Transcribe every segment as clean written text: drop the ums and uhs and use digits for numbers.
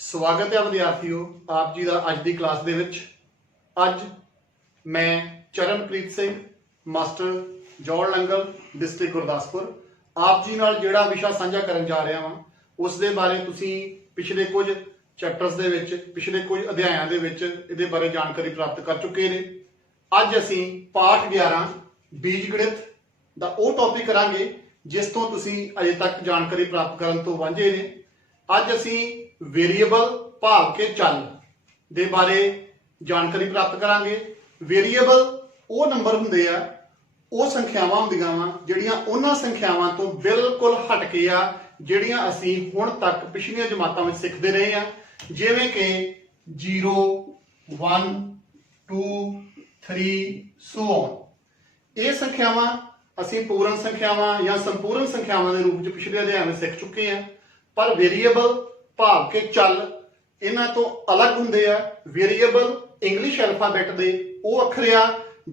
स्वागत है विद्यार्थियों आप जी का अज की क्लास दे विच। अज मैं चरणप्रीत सिंह मास्टर जौड़ लंगल डिस्ट्रिक्ट गुरदासपुर आप जी नाल जिहड़ा विषय साझा करन जा रहा वां उस दे बारे तुसीं पिछले कुछ चैप्टर्स दे विच पिछले कुछ अध्यायां दे विच इहदे बारे जानकारी प्राप्त कर चुके ने। अज असीं पाठ 11 बीज गणित दा ओह टॉपिक करांगे जिस तो तुसीं अजे तक जानकारी प्राप्त करन तो वांझे ने। अज असीं वेरीएबल भाव के चल दे बारे जानकारी प्राप्त करांगे। वेरीएबल वो नंबर हुंदे आ वो संख्यावां हुंदियां वां जिहड़ियां उन्हां संख्यावां तो बिल्कुल हट के आ जिहड़ियां असीं हुण तक पिछलियां जमातां विच सिखदे रहे आ, जिवें कि 0 1 2 3 सो ऑन। ये संख्यावां असीं पूर्ण संख्यावां या संपूर्ण संख्यावां दे रूप च पिछले अध्याय में सीख चुके हैं। पर वेरीएबल भाव के चल इन्हां तो अलग हुंदे आ। वेरीएबल इंग्लिश अल्फाबैट दे वो अखर आ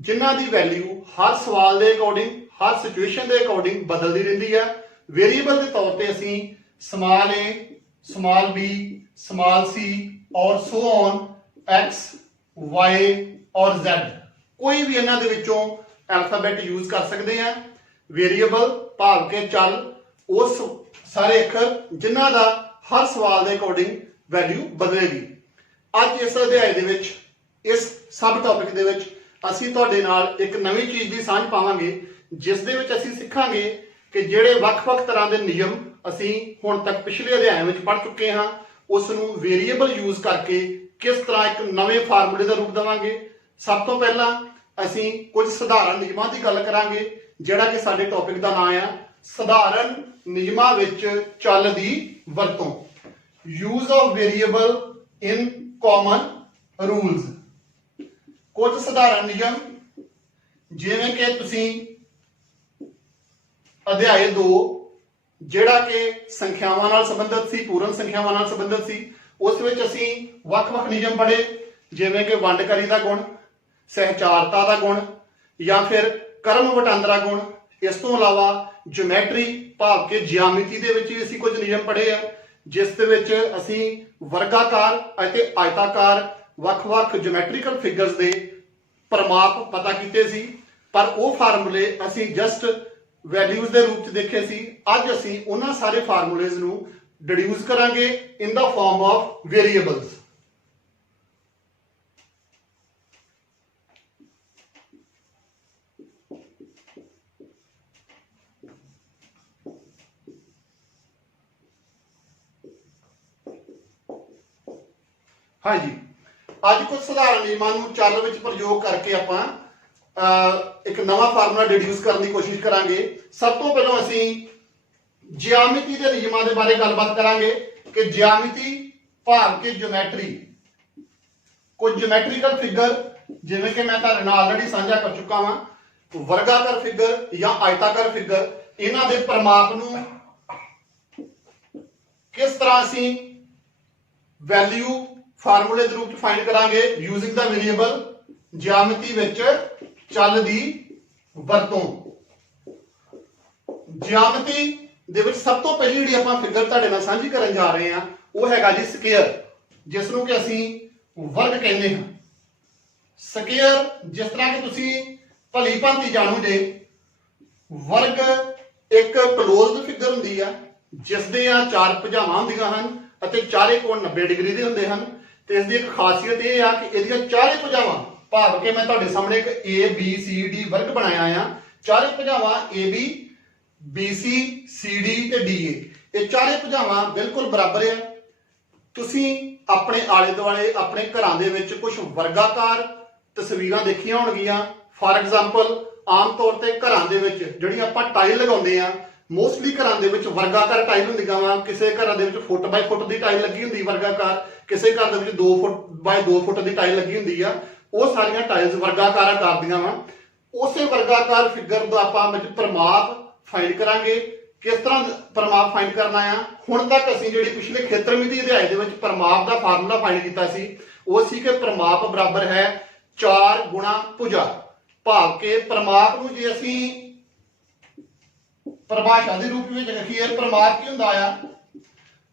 जिन्हां दी वैल्यू हर सवाल के अकॉर्डिंग हर सिचुएशन के अकॉर्डिंग बदलती रहिंदी है। वेरीएबल के तौर पर असीं स्मॉल ए स्मॉल बी स्मॉल सी और सो ऑन एक्स वाई और जेड कोई भी इन्हां दे विचों अल्फाबैट यूज कर सकते हैं। वेरीएबल भाव के चल उस सारे अखर जिन्हां दा हर सवाल के अकॉर्डिंग वैल्यू बदलेगी। अज इस अध्याय दे विच इस सब टॉपिक दे विच असीं तुहाडे नाल एक नवी चीज़ की सांझ पावांगे जिस दे विच असीं सिखांगे कि जिहड़े वख-वख तरह के नियम असीं हुण तक पिछले अध्याय विच पढ़ चुके हां उस नूं वेरीएबल यूज करके किस तरह एक नवे फार्मूले का रूप देवांगे। सब तो पहला असीं कुछ सधारण नियमां की गल करांगे जिहड़ा कि साडे टॉपिक का नाम है सधारण नियमां विच चल दी वरतों। Use of variable in common rules. कुछ सधारण नियम जिवें कि तुसीं अध्याय 2 जिहड़ा कि संख्यावां नाल संबंधित सी पूर्ण संख्यावां नाल संबंधित सी उस विच असीं वख-वख नियम पढ़े जिवें कि वंडकरी दा गुण सहचारता दा गुण या फिर कर्म वटांदरा गुण। इस तो अलावा ज्योमैट्री भाव के ज्यामिति दे विच असीं कुछ नियम पढ़े आ जिस दे विच असीं वर्गाकार अते आयताकार वख-वख ज्योमैट्रिकल फिगर्स दे प्रमाप पता कीते सी। पर वो फार्मूले असीं जस्ट वैल्यूज दे रूप च देखे सी। अज असीं उन्हां सारे फार्मूलेज नूं डिड्यूस करांगे in the form of variables. हाँ जी, अज कुछ सधारण नियमां नूं चल विच प्रयोग करके आपां एक नवा फार्मूला डिड्यूस करने की कोशिश करांगे। सब तो पहलों असीं ज्यामिति के नियमां दे बारे गलबात करांगे कि ज्यामिति भाव के ज्योमैट्री कुछ ज्योमैट्रिकल फिगर जिवें कि मैं तुहाडे नाल ऑलरेडी साझा कर चुका वां वर्गाकार फिगर या आयताकार फिगर इन्हां दे प्रमाप नूं किस तरह असीं वैल्यू फार्मूले के रूप में फाइंड करांगे यूजिंग द वेरीएबल ज्यामिति विच चल दी वरतों। ज्यामिति दे विच सब तो पहली जिहड़ी आपां फिगर तुहाडे नाल साझी करन जा रहे हां वो हैगा जी स्केयर जिस नूं कि असीं वर्ग कहंदे हां। स्केयर जिस तरह कि तुसीं भली भांति जाणो जे वर्ग एक क्लोज्ड फिगर हुंदी आ जिस दे चार भुजावां हुंदियां हन अते चारे कोण 90 डिग्री दे हुंदे हन। तो इसकी एक खासियत यह आ कि इसदियां चारे भुजावां भाव के मैं तुहाडे सामने एक ए बी सी डी वर्ग बनाया आ। चारे भुजावां A B B C C D ते डी ए ये चारे भुजावां बिल्कुल बराबर है। तुसीं अपने आले दुआले अपने घरां दे विच कुछ वर्गाकार तस्वीरां देखियां होणगीਆਂ। फॉर एग्जाम्पल आम तौर पर घरां दे विच जिहड़ी आपां टाइल लगाउंदे आ मोस्टली घरां दे विच वर्गाकार टाइल हुंदियां वा। किसी घरां दे विच फुट बाय फुट की टाइल लगी हुंदी वर्गाकार, किसी घर दे विच 2 फुट बाय 2 फुट की टाइल लगी हुंदी आ। वो सारियां टाइल्स वर्गाकार आकार दियां वा। उसे वर्गाकार फिगर दा आपां विच प्रमाप फाइंड करांगे। किस तरह प्रमाप फाइंड करना है हुण तक असीं जिहड़ी पिछले खेत्रमिति अध्याय दे विच प्रमाप दा फार्मूला फाइंड कीता सी वो सी कि प्रमाप बराबर है 4 गुणा भुजा। भाव के प्रमाप नूं जे असीं परिभाषा के रूप में लिखीए प्रमाप की हुंदा आ।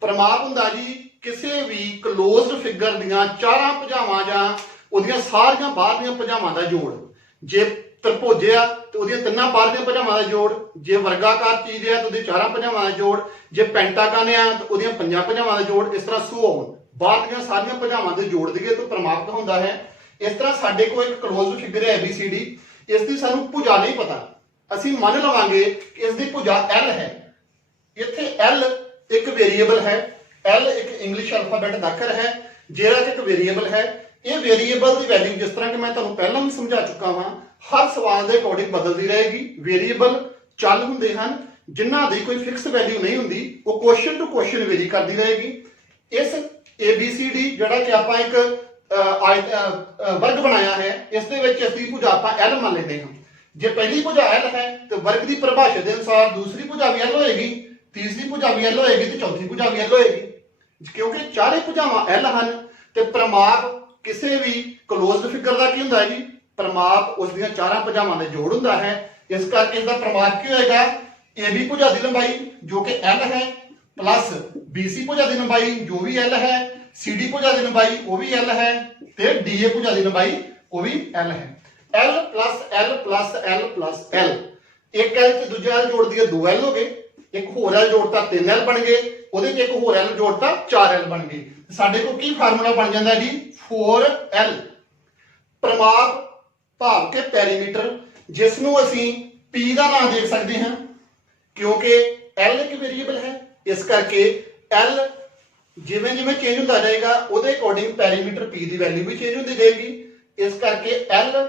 प्रमाप हुंदा जी किसी भी ਵੀ ਕਲੋਜ਼ਡ ਫਿਗਰ ਦੀਆਂ ਚਾਰਾਂ ਭੁਜਾਵਾਂ ਜਾਂ ਉਹਦੀਆਂ ਸਾਰੀਆਂ ਬਾਹਰ ਦੀਆਂ ਭੁਜਾਵਾਂ ਦਾ ਜੋੜ। ਜੇ ਤ੍ਰਿਭੁਜ ਆ ਤੇ ਉਹਦੀਆਂ ਤਿੰਨਾਂ ਬਾਹਰ ਦੀਆਂ ਭੁਜਾਵਾਂ ਦਾ ਜੋੜ, ਜੇ ਵਰਗਾਕਾਰ ਚੀਜ਼ ਆ ਤੇ ਉਹਦੀ ਚਾਰਾਂ ਭੁਜਾਵਾਂ ਦਾ ਜੋੜ, ਜੇ ਪੈਂਟਾਗਨ ਆ ਤੇ ਉਹਦੀਆਂ ਪੰਜਾਂ ਭੁਜਾਵਾਂ ਦਾ ਜੋੜ, ਇਸ ਤਰ੍ਹਾਂ ਸੋ ਔਨ ਬਾਹਰ ਦੀਆਂ ਸਾਰੀਆਂ ਭੁਜਾਵਾਂ ਦੇ ਜੋੜ ਦੀਏ ਤਾਂ ਪ੍ਰਮਾਪਤ ਹੁੰਦਾ ਹੈ। ਇਸ ਤਰ੍ਹਾਂ ਸਾਡੇ ਕੋਲ ਇੱਕ ਕਲੋਜ਼ਡ ਫਿਗਰ ਹੈ ABCD, ਇਸ ਦੀ ਸਾਨੂੰ ਭੁਜਾ ਨਹੀਂ ਪਤਾ, ਅਸੀਂ ਮੰਨ ਲਵਾਂਗੇ ਕਿ ਇਸ ਦੀ ਭੁਜਾ L ਹੈ। ਇੱਥੇ L ਇੱਕ ਵੇਰੀਏਬਲ ਹੈ, L ਇੱਕ ਇੰਗਲਿਸ਼ ਅਲਫਾਬੈਟ ਦਾ ਅੱਖਰ ਹੈ ਜਿਹੜਾ ਕਿ ਇੱਕ ਵੇਰੀਏਬਲ ਹੈ। ਇਹ ਵੇਰੀਏਬਲ ਦੀ ਵੈਲਿਊ ਜਿਸ ਤਰ੍ਹਾਂ ਕਿ ਮੈਂ ਤੁਹਾਨੂੰ ਪਹਿਲਾਂ ਵੀ ਸਮਝਾ ਚੁੱਕਾ ਹਾਂ, ਹਰ ਸਵਾਲ ਦੇ ਅਕੋਰਡਿੰਗ ਬਦਲਦੀ ਰਹੇਗੀ। ਵੇਰੀਏਬਲ ਚੱਲ ਹੁੰਦੇ ਹਨ ਜਿਨ੍ਹਾਂ ਦੀ ਕੋਈ ਫਿਕਸ ਵੈਲਿਊ ਨਹੀਂ ਹੁੰਦੀ, ਉਹ ਕੁਐਸਚਨ ਟੂ ਕੁਐਸਚਨ ਵੇਰੀ ਕਰਦੀ ਰਹੇਗੀ। ਇਸ ABCD ਜਿਹੜਾ ਕਿ ਆਪਾਂ ਇੱਕ ਵਰਗ ਬਣਾਇਆ ਹੈ, ਇਸ ਦੇ ਵਿੱਚ ਇਸ ਦੀ ਭੁਜਾ ਆਪਾਂ L ਮੰਨ ਲੈਂਦੇ ਹਾਂ। ਜੇ ਪਹਿਲੀ ਭੁਜਾ L ਹੈ ਤੇ ਵਰਗ ਦੀ ਪਰਿਭਾਸ਼ਾ ਦੇ ਅਨੁਸਾਰ ਦੂਸਰੀ ਭੁਜਾ ਵੀ L ਹੋਏਗੀ, ਤੀਸਰੀ ਭੁਜਾ ਵੀ L ਹੋਏਗੀ ਤੇ ਚੌਥੀ ਭੁਜਾ ਵੀ L ਹੋਏਗੀ। ਕਿਉਂਕਿ ਚਾਰੇ ਭੁਜਾਵਾਂ L ਹਨ ਤੇ ਪ੍ਰਮਾਪ ਕਿਸੇ ਵੀ ਕਲੋਜ਼ਡ ਫਿਗਰ ਦਾ ਕੀ ਹੁੰਦਾ ਹੈ ਜੀ, ਪ੍ਰਮਾਪ ਉਸ ਦੀਆਂ ਚਾਰਾਂ ਭੁਜਾਵਾਂ ਦੇ ਜੋੜ ਹੁੰਦਾ ਹੈ। ਇਸ ਕਰਕੇ ਇਸ ਦਾ ਪ੍ਰਮਾਪ ਕੀ ਹੋਏਗਾ, AB ਭੁਜਾ ਦੀ ਲੰਬਾਈ ਜੋ ਕਿ L ਹੈ ਪਲੱਸ BC ਭੁਜਾ ਦੀ ਲੰਬਾਈ ਜੋ ਵੀ L ਹੈ, CD ਭੁਜਾ ਦੀ ਲੰਬਾਈ ਉਹ ਵੀ L ਹੈ ਤੇ DA ਭੁਜਾ ਦੀ ਲੰਬਾਈ ਉਹ ਵੀ L ਹੈ। L plus L plus L plus L, ਇੱਕ L ਤੇ ਦੂਜਾ L ਜੋੜ ਦਈਏ 2L ਹੋ ਗਏ, ਇੱਕ ਹੋਰ L ਜੋੜਤਾ 3L ਬਣ ਗਏ, ਉਹਦੇ ਚ ਇੱਕ ਹੋਰ L ਜੋੜਤਾ 4L ਬਣ ਗਏ। ਸਾਡੇ ਕੋਲ ਕੀ ਫਾਰਮੂਲਾ ਬਣ ਜਾਂਦਾ ਜੀ 4L। ਪ੍ਰਮਾਪ ਭਾਵ ਕਿ ਪੈਰੀਮੀਟਰ, ਜਿਸ ਨੂੰ ਅਸੀਂ P ਦਾ ਨਾਮ ਦੇ ਸਕਦੇ ਹਾਂ ਕਿਉਂਕਿ L ਇੱਕ ਵੇਰੀਏਬਲ ਹੈ, ਇਸ ਕਰਕੇ L ਜਿਵੇਂ ਜਿਵੇਂ ਚੇਂਜ ਹੁੰਦਾ ਜਾਏਗਾ ਉਹਦੇ ਅਕੋਰਡਿੰਗ ਪੈਰੀਮੀਟਰ P ਦੀ ਵੈਲਿਊ ਵੀ ਚੇਂਜ ਹੁੰਦੀ ਜਾਏਗੀ। ਇਸ ਕਰਕੇ L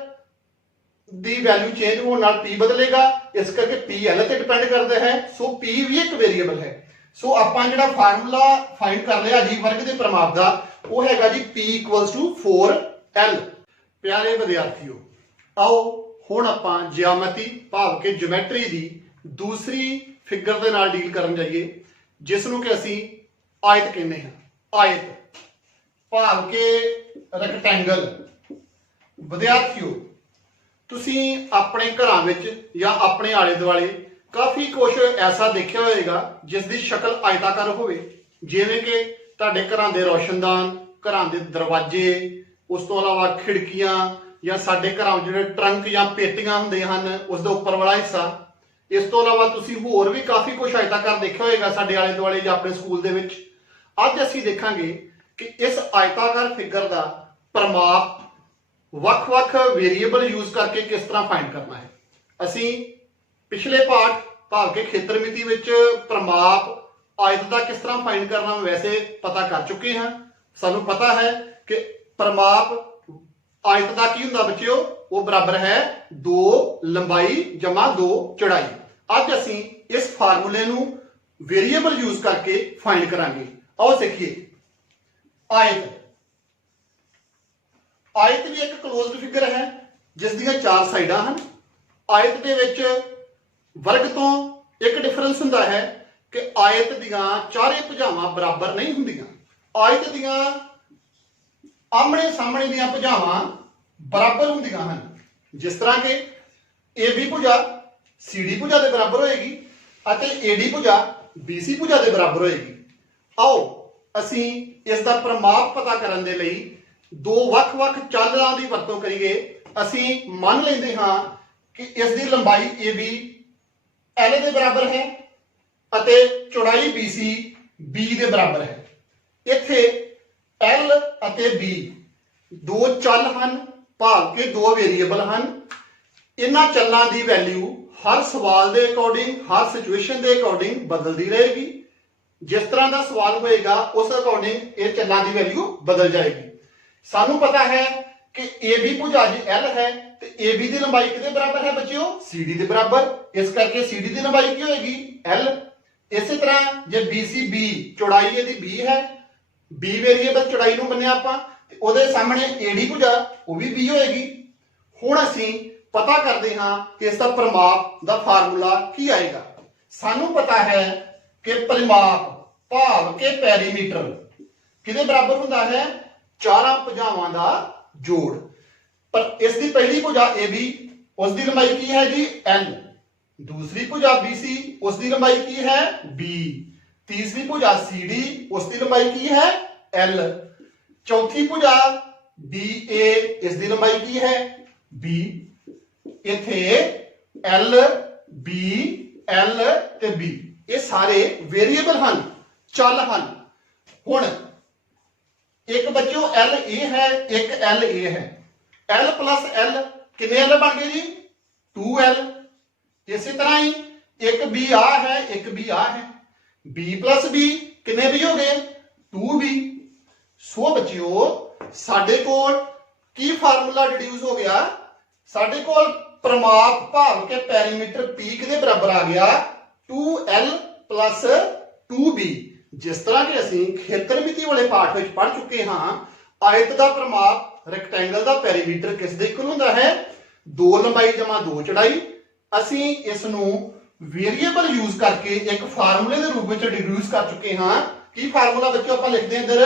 ਦੀ ਵੈਲਿਊ ਚੇਂਜ ਹੋਣ ਨਾਲ P ਬਦਲੇਗਾ, ਇਸ ਕਰਕੇ P L ਤੇ ਡਿਪੈਂਡ ਕਰਦਾ ਹੈ। ਸੋ P ਵੀ ਇੱਕ ਵੇਰੀਏਬਲ ਹੈ। ਸੋ ਆਪਾਂ ਜਿਹੜਾ ਫਾਰਮੂਲਾ ਫਾਈਂਡ ਕਰ ਲਿਆ ਜੀ ਵਰਗ ਦੇ ਪ੍ਰਮਾਪ ਦਾ, ਉਹ ਹੈਗਾ ਜੀ P = 4L। ਪਿਆਰੇ ਵਿਦਿਆਰਥੀਓ, ਆਓ ਹੁਣ ਆਪਾਂ ਜਿਓਮੈਟਰੀ ਭਾਵ ਕਿ ਜਿਓਮੈਟਰੀ ਦੀ ਦੂਸਰੀ ਫਿਗਰ ਦੇ ਨਾਲ ਡੀਲ ਕਰਨ ਜਾਈਏ, ਜਿਸ ਨੂੰ ਕਿ ਅਸੀਂ ਆਇਤ ਕਹਿੰਦੇ ਹਾਂ। ਆਇਤ ਭਾਵ ਕਿ ਰੈਕਟੈਂਗਲ। ਵਿਦਿਆਰਥੀਓ, ਤੁਸੀਂ ਆਪਣੇ ਘਰਾਂ ਵਿੱਚ ਜਾਂ ਆਪਣੇ ਆਲੇ ਦੁਆਲੇ ਕਾਫੀ ਕੁਝ ਐਸਾ ਦੇਖਿਆ ਹੋਵੇਗਾ ਜਿਸ ਦੀ ਸ਼ਕਲ ਆਇਤਾਕਾਰ ਹੋਵੇ, ਜਿਵੇਂ ਕਿ ਤੁਹਾਡੇ ਘਰਾਂ ਦੇ ਰੋਸ਼ਨਦਾਨ, ਘਰਾਂ ਦੇ ਦਰਵਾਜ਼ੇ, ਉਸ ਤੋਂ ਇਲਾਵਾ ਖਿੜਕੀਆਂ, ਜਾਂ ਸਾਡੇ ਘਰਾਂ ਵਿੱਚ ਜਿਹੜੇ ਟਰੰਕ ਜਾਂ ਪੇਟੀਆਂ ਹੁੰਦੇ ਹਨ ਉਸ ਦਾ ਉੱਪਰ ਵਾਲਾ ਹਿੱਸਾ। ਇਸ ਤੋਂ ਇਲਾਵਾ ਤੁਸੀਂ ਹੋਰ ਵੀ ਕਾਫੀ ਕੁਝ ਆਇਤਾਕਾਰ ਦੇਖਿਆ ਹੋਵੇਗਾ ਸਾਡੇ ਆਲੇ ਦੁਆਲੇ ਜਾਂ ਆਪਣੇ ਸਕੂਲ ਦੇ ਵਿੱਚ। ਅੱਜ ਅਸੀਂ ਦੇਖਾਂਗੇ ਕਿ ਇਸ ਆਇਤਾਕਾਰ ਫਿਗਰ ਦਾ ਪ੍ਰਮਾਪ ਵੱਖ-ਵੱਖ ਵੇਰੀਏਬਲ ਯੂਜ਼ ਕਰਕੇ ਕਿਸ ਤਰ੍ਹਾਂ ਫਾਈਂਡ ਕਰਨਾ ਹੈ। ਅਸੀਂ ਪਿਛਲੇ ਪਾਠ ਭਾਵ ਕਿ ਖੇਤਰਮਿਤੀ ਵਿੱਚ ਪ੍ਰਮਾਪ ਆਇਤ ਦਾ ਕਿਸ ਤਰ੍ਹਾਂ ਫਾਈਂਡ ਕਰਨਾ ਵੈਸੇ ਪਤਾ ਕਰ ਚੁੱਕੇ ਹਾਂ। ਸਾਨੂੰ ਪਤਾ ਹੈ ਕਿ ਪ੍ਰਮਾਪ ਆਇਤ ਦਾ ਕੀ ਹੁੰਦਾ ਬੱਚਿਓ, ਉਹ ਬਰਾਬਰ ਹੈ 2 ਲੰਬਾਈ ਜਮਾ 2 ਚੌੜਾਈ। ਅੱਜ ਅਸੀਂ ਇਸ ਫਾਰਮੂਲੇ ਨੂੰ ਵੇਰੀਏਬਲ ਯੂਜ਼ ਕਰਕੇ ਫਾਈਂਡ ਕਰਾਂਗੇ। ਆਓ ਸਿੱਖੀਏ। ਆਇਤ। ਆਇਤ ਵੀ ਇੱਕ ਕਲੋਜ਼ਡ ਫਿਗਰ ਹੈ ਜਿਸ ਦੀਆਂ 4 ਸਾਈਡਾਂ ਹਨ। ਆਇਤ ਦੇ ਵਿੱਚ ਵਰਗ ਤੋਂ ਇੱਕ ਡਿਫਰੈਂਸ ਹੁੰਦਾ ਹੈ ਕਿ ਆਇਤ ਦੀਆਂ ਚਾਰੇ ਭੁਜਾਵਾਂ ਬਰਾਬਰ ਨਹੀਂ ਹੁੰਦੀਆਂ। ਆਇਤ ਦੀਆਂ ਆਮਣੇ ਸਾਹਮਣੇ ਦੀਆਂ ਭੁਜਾਵਾਂ ਬਰਾਬਰ ਹੁੰਦੀਆਂ ਹਨ, ਜਿਸ ਤਰ੍ਹਾਂ ਕਿ AB ਭੁਜਾ CD ਭੁਜਾ ਦੇ ਬਰਾਬਰ ਹੋਏਗੀ ਅਤੇ AD ਭੁਜਾ BC ਭੁਜਾ ਦੇ ਬਰਾਬਰ ਹੋਏਗੀ। ਆਓ ਅਸੀਂ ਇਸ ਦਾ ਪ੍ਰਮਾਪ ਪਤਾ ਕਰਨ ਦੇ ਲਈ ਦੋ ਵੱਖ-ਵੱਖ ਚਾਲਾਂ ਦੀ ਵਰਤੋਂ ਕਰੀਏ। ਅਸੀਂ ਮੰਨ ਲੈਂਦੇ ਹਾਂ ਕਿ ਇਸ ਦੀ ਲੰਬਾਈ AB L ਦੇ ਬਰਾਬਰ ਹੈ ਅਤੇ ਚੌੜਾਈ BC B ਦੇ ਬਰਾਬਰ ਹੈ। ਇੱਥੇ L ਅਤੇ B ਦੋ ਚੱਲ ਹਨ ਭਾਵ ਕਿ ਦੋ ਵੇਰੀਏਬਲ ਹਨ। ਇਹਨਾਂ ਚੱਲਾਂ ਦੀ ਵੈਲਿਊ ਹਰ ਸਵਾਲ ਦੇ ਅਕੋਰਡਿੰਗ, ਹਰ ਸਿਚੁਏਸ਼ਨ ਦੇ ਅਕੋਰਡਿੰਗ ਬਦਲਦੀ ਰਹੇਗੀ। ਜਿਸ ਤਰ੍ਹਾਂ ਦਾ ਸਵਾਲ ਹੋਏਗਾ ਉਸ ਅਕੋਰਡਿੰਗ ਇਹ ਚੱਲਾਂ ਦੀ ਵੈਲਿਊ ਬਦਲ ਜਾਏਗੀ। ਸਾਨੂੰ ਪਤਾ ਹੈ ਕਿ AB ਭੁਜਾ ਜੀ L ਹੈ ਤੇ AB ਦੀ ਲੰਬਾਈ ਕਿਹਦੇ ਬਰਾਬਰ ਹੈ ਬੱਚਿਓ, CD ਦੇ ਬਰਾਬਰ। ਇਸ ਕਰਕੇ CD ਦੀ ਲੰਬਾਈ ਕੀ ਹੋਏਗੀ, L। ਇਸੇ ਤਰ੍ਹਾਂ ਜੇ BC B ਚੌੜਾਈ ਇਹਦੀ B ਹੈ, B ਵੇਰੀਏਬਲ ਚੌੜਾਈ ਨੂੰ ਮੰਨਿਆ ਆਪਾਂ, ਤੇ ਉਹਦੇ ਸਾਹਮਣੇ AD ਭੁਜਾ ਉਹ ਵੀ B ਹੋਏਗੀ। ਹੁਣ ਅਸੀਂ ਪਤਾ ਕਰਦੇ ਹਾਂ ਕਿ ਇਸ ਦਾ ਪ੍ਰਮਾਪ ਦਾ ਫਾਰਮੂਲਾ ਕੀ ਆਏਗਾ। ਸਾਨੂੰ ਪਤਾ ਹੈ ਕਿ ਪਰਿਮਾਪ ਭਾਵ ਕਿ ਪੈਰੀਮੀਟਰ ਕਿਹਦੇ ਬਰਾਬਰ ਹੁੰਦਾ ਹੈ, ਚਾਰਾਂ ਭੁਜਾਵਾਂ ਦਾ ਜੋੜ। ਪਰ ਇਸ ਦੀ ਪਹਿਲੀ ਭੁਜਾ AB, ਉਸ ਦੀ ਲੰਬਾਈ ਕੀ ਹੈ ਜੀ L। ਦੂਸਰੀ ਭੁਜਾ BC, ਉਸ ਦੀ ਲੰਬਾਈ ਕੀ ਹੈ B। ਤੀਸਰੀ ਭੁਜਾ CD, ਉਸ ਦੀ ਲੰਬਾਈ ਕੀ ਹੈ L। चौथी भुजा BA, इस दी लंबाई की है B। इथे L B L ते B ये सारे वेरिएबल हैं, चल हैं। हुण एक बच्चों L A है, एक L A है। L प्लस L कितने L बन गए जी? 2L। इसी तरह ही एक B आ है, एक B आ है। B प्लस B कितने B हो गए? 2B। सो बच्चों साडे कोल की फार्मूला डिड्यूस हो गया? साडे कोल प्रमाप भाग के पैरीमीटर P के बराबर आ गया 2L प्लस 2B। जिस तरह के असीं खेत्रमिति वाले पाठ में पढ़ चुके हाँ, आयत का प्रमाप रैक्टेंगल का पैरीमीटर किस दे इक्वल हुंदा है? 2 लंबाई जमा 2 चौड़ाई। असीं इस नूं वेरिएबल यूज करके एक फार्मूले के रूप में डिड्यूस कर चुके हाँ। की फार्मूला बच्चों आप लिखते हैं इधर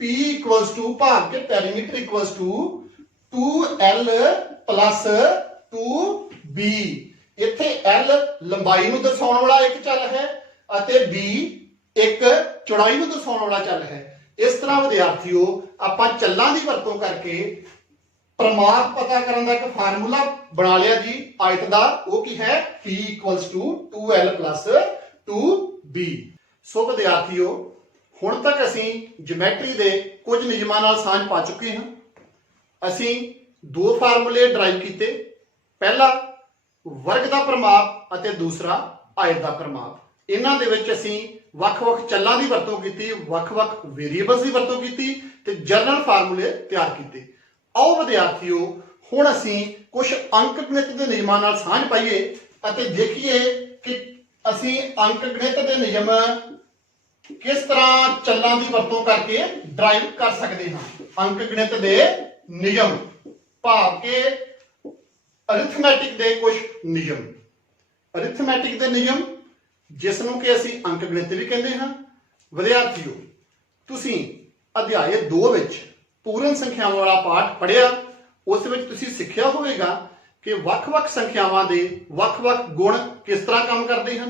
P इक्वल्स टू भाग के perimeter equals to 2L plus 2B। इत्थे L लंबाई नूं दर्शाउण वाला एक चल है अते B एक चौड़ाई नूं दर्शाउण वाला चल है। इस तरह विद्यार्थियों आपां चल्लां दी वरतों करके प्रमाप पता करन दा एक फार्मूला बना लिया जी आयत दा, वो की है P equals to 2L plus 2B। So विद्यार्थियों हुण तक असीं ज्योमैट्री दे कुछ नियमां नाल सांझ पा चुके हां। असीं 2 फार्मूले ड्राइव कीते, पहला वर्ग दा प्रमाप अते दूसरा आयत दा प्रमाप। इन्हां दे विच असीं ਵੱਖ-ਵੱਖ ਚੱਲਾਂ ਦੀ ਵਰਤੋਂ ਕੀਤੀ, ਵੱਖ-ਵੱਖ ਵੇਰੀਏਬਲਸ ਦੀ ਵਰਤੋਂ ਕੀਤੀ ਤੇ ਜਨਰਲ ਫਾਰਮੂਲੇ ਤਿਆਰ ਕੀਤੇ। ਆਓ ਵਿਦਿਆਰਥੀਓ ਹੁਣ ਅਸੀਂ ਕੁਝ ਅੰਕ ਗਣਿਤ ਦੇ ਨਿਯਮਾਂ ਨਾਲ ਸਾਂਝ ਪਾਈਏ ਅਤੇ ਦੇਖੀਏ ਕਿ ਅਸੀਂ ਅੰਕ ਗਣਿਤ ਦੇ ਨਿਯਮ ਕਿਸ ਤਰ੍ਹਾਂ ਚੱਲਾਂ ਦੀ ਵਰਤੋਂ ਕਰਕੇ ਡਰਾਈਵ ਕਰ ਸਕਦੇ ਹਾਂ। ਅੰਕ ਗਣਿਤ ਦੇ ਨਿਯਮ ਭਾਵ ਕਿ ਅਰਿਥਮੈਟਿਕ ਦੇ ਕੁਝ ਨਿਯਮ। ਅਰਿਥਮੈਟਿਕ ਦੇ ਨਿਯਮ जिस नूं कि असीं अंक गणित भी कहते हैं। विद्यार्थियों तुसीं अध्याय 2 विच पूर्ण संख्यावां वाला पाठ पढ़िया, उस विच तुसीं सिੱਖਿਆ होवेगा कि ਵੱਖ-ਵੱਖ संख्यावां दे ਵੱਖ-ਵੱਖ गुण किस तरह काम करते हैं।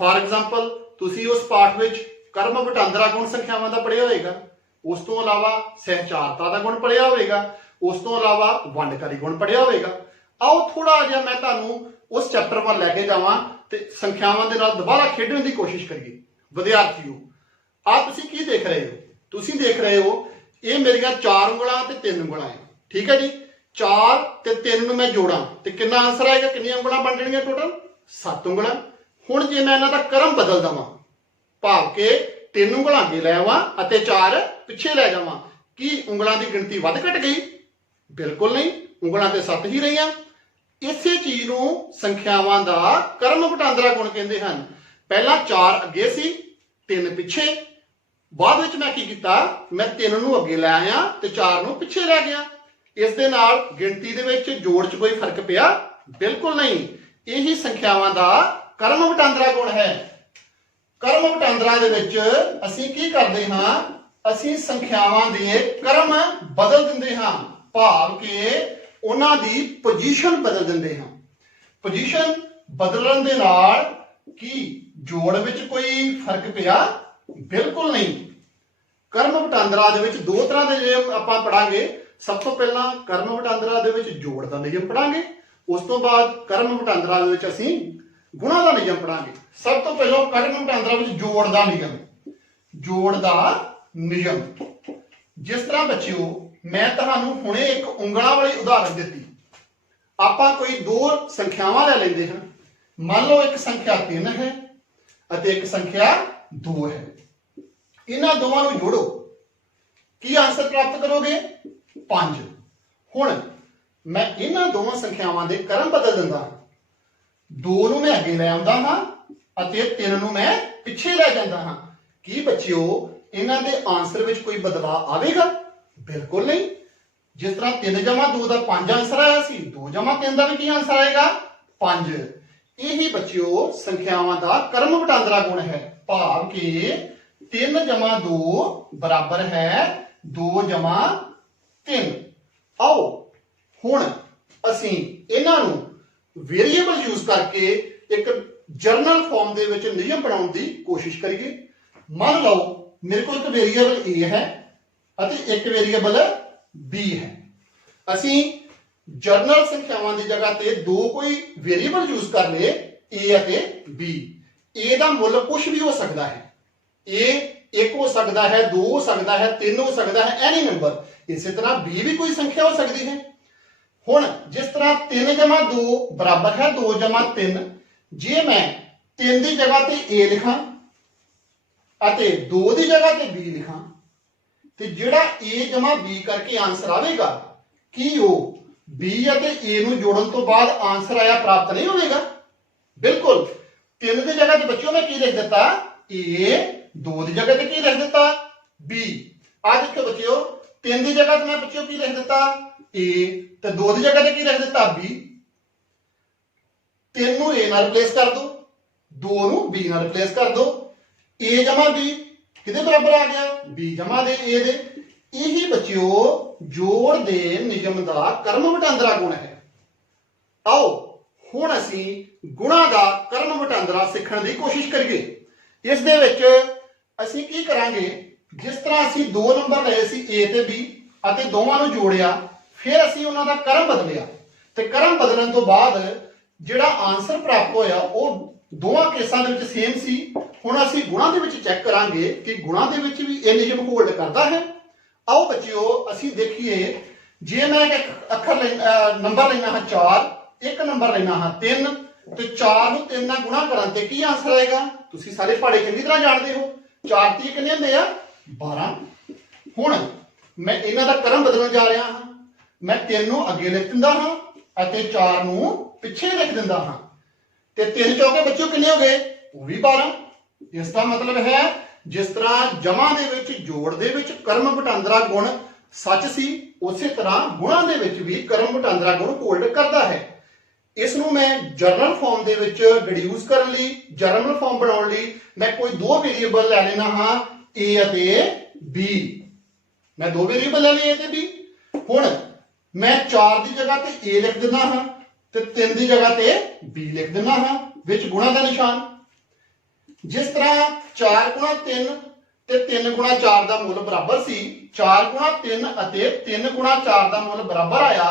फॉर एग्जाम्पल तुसीं उस पाठ विच कर्म वटांदरा गुण संख्यावां दा पढ़िया होएगा, उस तो इलावा सहचारता दा गुण पढ़िया होएगा, उस तो इलावा वंडकारी गुण पढ़िया होएगा। आओ थोड़ा जिहा मैं तुहानूं उस चैप्टर वल लैके जावां ਤੇ ਸੰਖਿਆਵਾਂ ਦੇ ਨਾਲ ਦੁਬਾਰਾ ਖੇਡਣ ਦੀ ਕੋਸ਼ਿਸ਼ ਕਰੀਏ। ਵਿਦਿਆਰਥੀਓ ਆ ਤੁਸੀਂ ਕੀ ਦੇਖ ਰਹੇ ਹੋ? ਤੁਸੀਂ ਦੇਖ ਰਹੇ ਹੋ ਇਹ ਮੇਰੀਆਂ 4 ਉਂਗਲਾਂ ਤੇ 3 ਉਂਗਲਾਂ ਹੈ, ਠੀਕ ਹੈ ਜੀ। 4 ਤੇ 3 ਨੂੰ ਮੈਂ ਜੋੜਾਂ ਤੇ ਕਿੰਨਾ ਆਨਸਰ ਆਏਗਾ? ਕਿੰਨੀਆਂ ਉਂਗਲਾਂ ਬਣ ਜਾਣਗੀਆਂ ਟੋਟਲ? 7 ਉਂਗਲਾਂ। ਹੁਣ ਜੇ ਮੈਂ ਇਹਨਾਂ ਦਾ ਕਰਮ ਬਦਲ ਦਵਾਂ ਭਾਵ ਕਿ 3 ਉਂਗਲਾਂ ਅੱਗੇ ਲੈ ਆਵਾਂ ਅਤੇ 4 ਪਿੱਛੇ ਲੈ ਜਾਵਾਂ, ਕੀ ਉਂਗਲਾਂ ਦੀ ਗਿਣਤੀ ਵੱਧ ਘਟ ਗਈ? ਬਿਲਕੁਲ ਨਹੀਂ, ਉਂਗਲਾਂ ਤੇ 7 ਹੀ ਰਹੀਆਂ। ਇਸੇ ਚੀਜ਼ ਨੂੰ ਸੰਖਿਆਵਾਂ ਦਾ ਕਰਮ ਵਟਾਂਦਰਾ ਗੁਣ ਕਹਿੰਦੇ ਹਨ। ਪਹਿਲਾਂ 4 ਅੱਗੇ ਸੀ 3 ਪਿੱਛੇ, ਬਾਅਦ ਵਿੱਚ ਮੈਂ ਕੀ ਕੀਤਾ? ਮੈਂ 3 ਨੂੰ ਅੱਗੇ ਲੈ ਆਇਆ ਤੇ 4 ਨੂੰ ਪਿੱਛੇ ਲੈ ਗਿਆ। ਇਸ ਦੇ ਨਾਲ ਗਿਣਤੀ ਦੇ ਵਿੱਚ ਜੋੜ 'ਚ ਕੋਈ ਫਰਕ ਪਿਆ? ਬਿਲਕੁਲ ਨਹੀਂ। ਇਹੀ ਸੰਖਿਆਵਾਂ ਦਾ ਕਰਮ ਵਟਾਂਦਰਾ ਗੁਣ ਹੈ। ਕਰਮ ਵਟਾਂਦਰਾ ਦੇ ਵਿੱਚ ਅਸੀਂ ਕੀ ਕਰਦੇ ਹਾਂ? ਅਸੀਂ ਸੰਖਿਆਵਾਂ ਦੇ ਕਰਮ ਬਦਲ ਦਿੰਦੇ ਹਾਂ, ਭਾਵ ਕਿ ਉਹਨਾਂ ਦੀ ਪੋਜੀਸ਼ਨ ਬਦਲ ਦਿੰਦੇ ਹਾਂ। ਪੋਜੀਸ਼ਨ ਬਦਲਣ ਦੇ ਨਾਲ ਕੀ ਜੋੜ ਵਿੱਚ ਕੋਈ ਫਰਕ ਪਿਆ? ਬਿਲਕੁਲ ਨਹੀਂ। ਕਰਮ ਵਟਾਂਦਰਾ ਦੇ ਵਿੱਚ 2 ਤਰ੍ਹਾਂ ਦੇ ਨਿਯਮ ਆਪਾਂ ਪੜਾਂਗੇ। ਸਭ ਤੋਂ ਪਹਿਲਾਂ ਕਰਮ ਵਟਾਂਦਰਾ ਦੇ ਵਿੱਚ ਜੋੜ ਦਾ ਨਿਯਮ ਪੜਾਂਗੇ, ਉਸ ਤੋਂ ਬਾਅਦ ਕਰਮ ਵਟਾਂਦਰਾ ਦੇ ਵਿੱਚ ਅਸੀਂ ਗੁਣਾ ਦਾ ਨਿਯਮ ਪੜਾਂਗੇ। ਸਭ ਤੋਂ ਪਹਿਲਾਂ ਕਰਮ ਵਟਾਂਦਰਾ ਵਿੱਚ ਜੋੜ ਦਾ ਨਿਯਮ। ਜੋੜ ਦਾ ਨਿਯਮ ਜਿਸ ਤਰ੍ਹਾਂ ਬੱਚਿਓ मैं तुहानू हुणे एक ਉਂਗਲਾਂ वाली उदाहरण दी। आपां कोई 2 संख्यावां ले लैंदे हां। मान लो एक संख्या 3 है अते एक संख्या 2 है। इन्हां दोवां नू जोड़ो, की आंसर प्राप्त करोगे? 5। हुण मैं इन्हां दोवां संख्यावां दे क्रम बदल दिंदा। 2 नू मैं अगे ले आउंदा हां अते 3 नू मैं पिछे ले जांदा हां। की बच्चिओ इन्हां दे आंसर विच कोई बदलाव आवेगा? बिल्कुल नहीं। जिस तरह 3 जमा 2 का 5 आंसर आया सी, 2 जमा 3 का भी की आंसर आएगा? 5। यही बच्चियों संख्यावां का कर्म वटांदरा गुण है, भाव कि 3 जमा 2 बराबर है 2 जमा 3। आओ हुण असीं इन्हां नूं वेरिएबल यूज करके एक जर्नल फॉर्म दे विच नियम बनाउण दी कोशिश करिए। मान लो मेरे को एक वेरीएबल ए है ਅਤੇ ਇੱਕ वेरीएबल बी है। ਅਸੀਂ ਜਰਨਲ ਸੰਖਿਆਵਾਂ ਦੀ ਜਗ੍ਹਾ ਤੇ ਦੋ ਕੋਈ वेरीएबल यूज कर ले ए ਅਤੇ बी। ए ਦਾ ਮੁੱਲ ਕੁਝ ਵੀ ਹੋ ਸਕਦਾ ਹੈ, ए एक हो सकता है, दो हो सकता है, तीन हो सकता है, एनी नंबर। इसी तरह बी भी कोई संख्या हो सकती है। हुण जिस तरह 3 जमा 2 बराबर है 2 जमा 3, जे मैं 3 की जगह ते ए लिखा अते 2 की जगह ते बी लिखा ते जिहड़ा ए जमा बी करके आंसर आवेगा कि वो बी अते ए नूं जोड़न तो बाद आंसर आया प्राप्त नहीं होगा? बिल्कुल। 3 की जगह ते बच्चों मैं की लिख दिता ए, 2 की जगह ते की लिख दिता बी। आ देखो बच्चों 3 की जगह ते मैं बच्चों की लिख दिता ए ते 2 की जगह ते की लिख दिता बी। 3 नूं ए नाल रिप्लेस कर दो, 2 नूं बी नाल रिप्लेस कर दो। ए जमा बी किहदे बराबर आ गया? बी जमा दे ए दे। यही बच्चों जोड़ दे नियम दा कर्म वटांदरा गुण है। आओ हुण असीं गुणा दा कर्म वटांदरा सीखण दी कोशिश करिए। इस दे विच असीं की करांगे, जिस तरह असीं दो नंबर लए सी ए ते बी अते दोवां नूं जोड़िया, फिर असीं उन्हां दा कर्म बदलिया ते कर्म बदलण तो बाद जिहड़ा आंसर प्राप्त होया वो दोवां केसां दे विच सेम सी। हुण असीं गुणा दे विच चैक करांगे कि गुणा दे विच भी ये नियम होल्ड करदा है। आओ बच्चिओ असीं देखिए, जे मैं एक अखर नंबर लेना है 4, एक नंबर लेना है 3 ते 4 नूं 3 नाल गुणा करन ते की आंसर आएगा? तुसीं सारे पढ़े चंगी तरह जानते हो। 4 ती कितने हुंदे आ? 12। हुण मैं इन्हां दा क्रम बदलण जा रहा हां। मैं 3 नूं अगे लिख दिंदा हां अते 4 नूं पिछे लिख दिंदा हां ते 3 चौके बच्चों कितने हो गए? वो भी 12। इसका मतलब है जिस तरह जमा दे विच जोड़ दे विच कर्म वटांदरा गुण सच सी, उसी तरह गुणा दे विच भी कर्म वटांदरा गुण होल्ड करता है। इस नूं मैं जर्नल फॉर्म दे विच डिड्यूस करन लई, जर्नल फॉर्म बनाउण लई मैं कोई दो वेरीएबल ले लेना हां ए अते बी। मैं दो वेरीएबल ले लिए ए ते बी। हुण मैं 4 की जगह ते ए लिख दिंदा हां ते 3 की जगह ते बी लिख दिंदा हां, विच गुणा का निशान। जिस तरह 4 गुणा 3 ते 3 गुणा 4 का मुल बराबर सी, 4 गुणा 3 अते 3 गुणा 4 का मुल बराबर आया।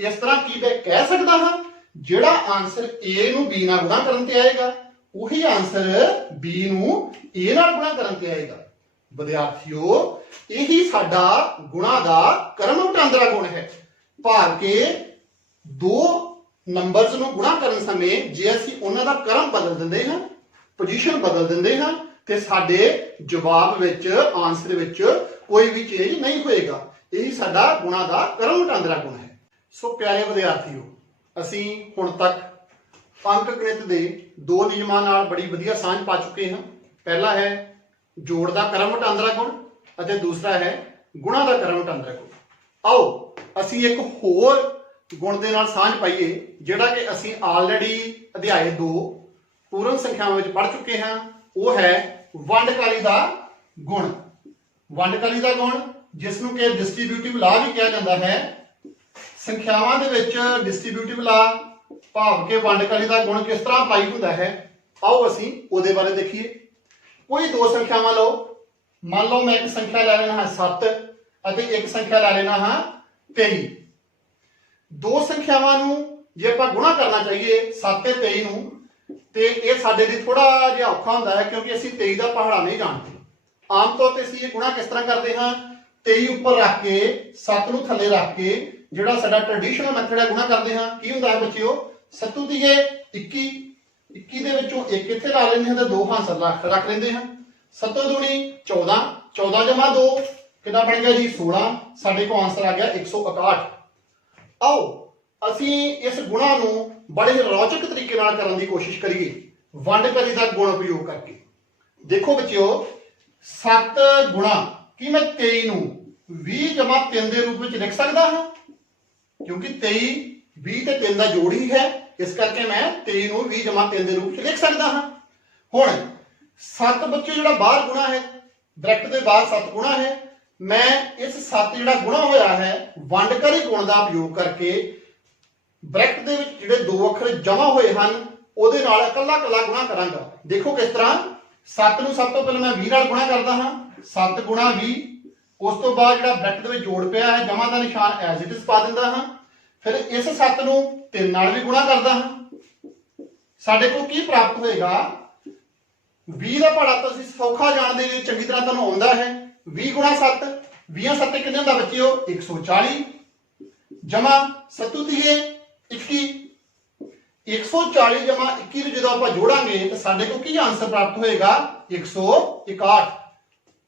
इस तरह की मैं कह सकता हाँ जिहड़ा आंसर ए नूं बी नाल गुणा करन ते आएगा उही आंसर बी नूं ए नाल गुणा करन ते आएगा। विद्यार्थियों यही साडा गुणा दा कर्म वटांदरा गुण है। भार के दो नंबर्स नूं गुणा करन समय जे असीं उन्हां दा कर्म बदल दिंदे हां, पोजीशन बदल दिंदे हां ते साडे जवाब विच आंसर विच कोई भी चेंज नहीं होएगा। यही साडा गुणा दा कर्म वटांदरा गुण है। सो प्यारे विद्यार्थियों असीं हुण तक अंक गणित दे दो नियमां नाल बड़ी वधिया सांझ पा चुके हां। पहला है जोड़ दा कर्म वटांदरा गुण अते दूसरा है गुणा दा कर्म वटांदरा गुण। आओ असीं एक होर गुण दे नाल सांझ पाइए जिहड़ा कि असीं ऑलरेडी अध्याय 2 पूर्ण संख्यावां विच पढ़ चुके हैं। वो है वंडकारी दा गुण। वंडकारी दा गुण जिसनूं कि डिस्ट्रीब्यूटिव ला भी कहा जाता है। संख्यावां दे विच डिस्ट्रीब्यूटिव ला भाव के वंडकारी दा गुण किस तरह अप्लाई हुंदा है, आओ असीं उहदे बारे देखिए। कोई दो संख्यावां लो, मान लो मैं एक संख्या ले लेना है 7 अते एक संख्या ले लेना है 23। दो संख्यावां नूं जे आपां गुणा करना चाहिए 7 ते 23 नूं ते ये साडे लई थोड़ा जिहा औखा हुंदा है क्योंकि असीं 23 दा पहाड़ा नहीं जानते। आम तौर ते असीं ये गुणा किस तरह करते हैं, 23 उपर रख के 7 नूं थल्ले रख के जिहड़ा साडा ट्रेडिशनल मैथड है गुणा करते हैं। की हुंदा है बच्चिओ, 7 दिए 21, 21 दे विचों एक इत्थे ला लैंदे हां ते 2 हांसल रख लैंदे हां। 7 दूनी 14, 14 जमा 2 कितना बन गया जी 16। साडे को आंसर आ गया 161। आओ असीं इस गुणा नूं बड़े ही रोचक तरीके नाल करन दी कोशिश करिए वंडकारी दा गुण उपयोग करके। देखो बच्चिओ 7 गुणा की मैं 23 नूं 20 जमा 3 दे रूप में लिख सकता हाँ, क्योंकि 23 20 ते 3 दा जोड़ ही है, इस करके मैं 23 नूं 20 जमा 3 दे रूप में लिख सकता हाँ। हुण 7 बच्चों जिहड़ा बाहर गुणा है, ब्रैकेट दे बाहर 7 गुणा है, मैं इस 7 जिहड़ा गुणा होया है वंडकारी गुण दा उपयोग करके ब्रैकेट दे विच जिहड़े दो अखर जमा होए हन ओहदे नाल इकल्ला इकल्ला गुणा करांगा। देखो किस तरह 7 ਨੂੰ ਸਭ ਤੋਂ ਪਹਿਲਾਂ ਮੈਂ 20 ਨਾਲ ਗੁਣਾ ਕਰਦਾ ਹਾਂ 7 ਗੁਣਾ 20 ਉਸ ਤੋਂ ਬਾਅਦ ਜਿਹੜਾ ਬ੍ਰੈਕਟ ਦੇ ਵਿੱਚ ਜੋੜ ਪਿਆ ਹੈ ਜਮਾ ਦਾ ਨਿਸ਼ਾਨ ਐਜ਼ ਇਟ ਇਜ਼ ਪਾ ਦਿੰਦਾ ਹਾਂ ਫਿਰ ਇਸ 7 ਨੂੰ 3 ਨਾਲ ਵੀ ਗੁਣਾ ਕਰਦਾ ਹਾਂ ਸਾਡੇ ਕੋਲ ਕੀ ਪ੍ਰਾਪਤ ਹੋਏਗਾ 20 ਦਾ ਪਹਾੜਾ ਤਾਂ ਅਸੀਂ ਸੌਖਾ ਜਾਣਦੇ ਨੇ ਚੰਗੀ ਤਰ੍ਹਾਂ ਤੁਹਾਨੂੰ ਆਉਂਦਾ ਹੈ 20 ਗੁਣਾ 7 20 7 ਕਿੰਨੇ ਹੁੰਦਾ ਬੱਚਿਓ 140 ਜਮਾ 7 ਦੀਏ 21 140 ਜਮਾ 21 ਨੂੰ ਜਦੋਂ ਆਪਾਂ ਜੋੜਾਂਗੇ ਤਾਂ ਸਾਡੇ ਕੋਲ ਕੀ ਆਨਸਰ ਪ੍ਰਾਪਤ ਹੋਏਗਾ 161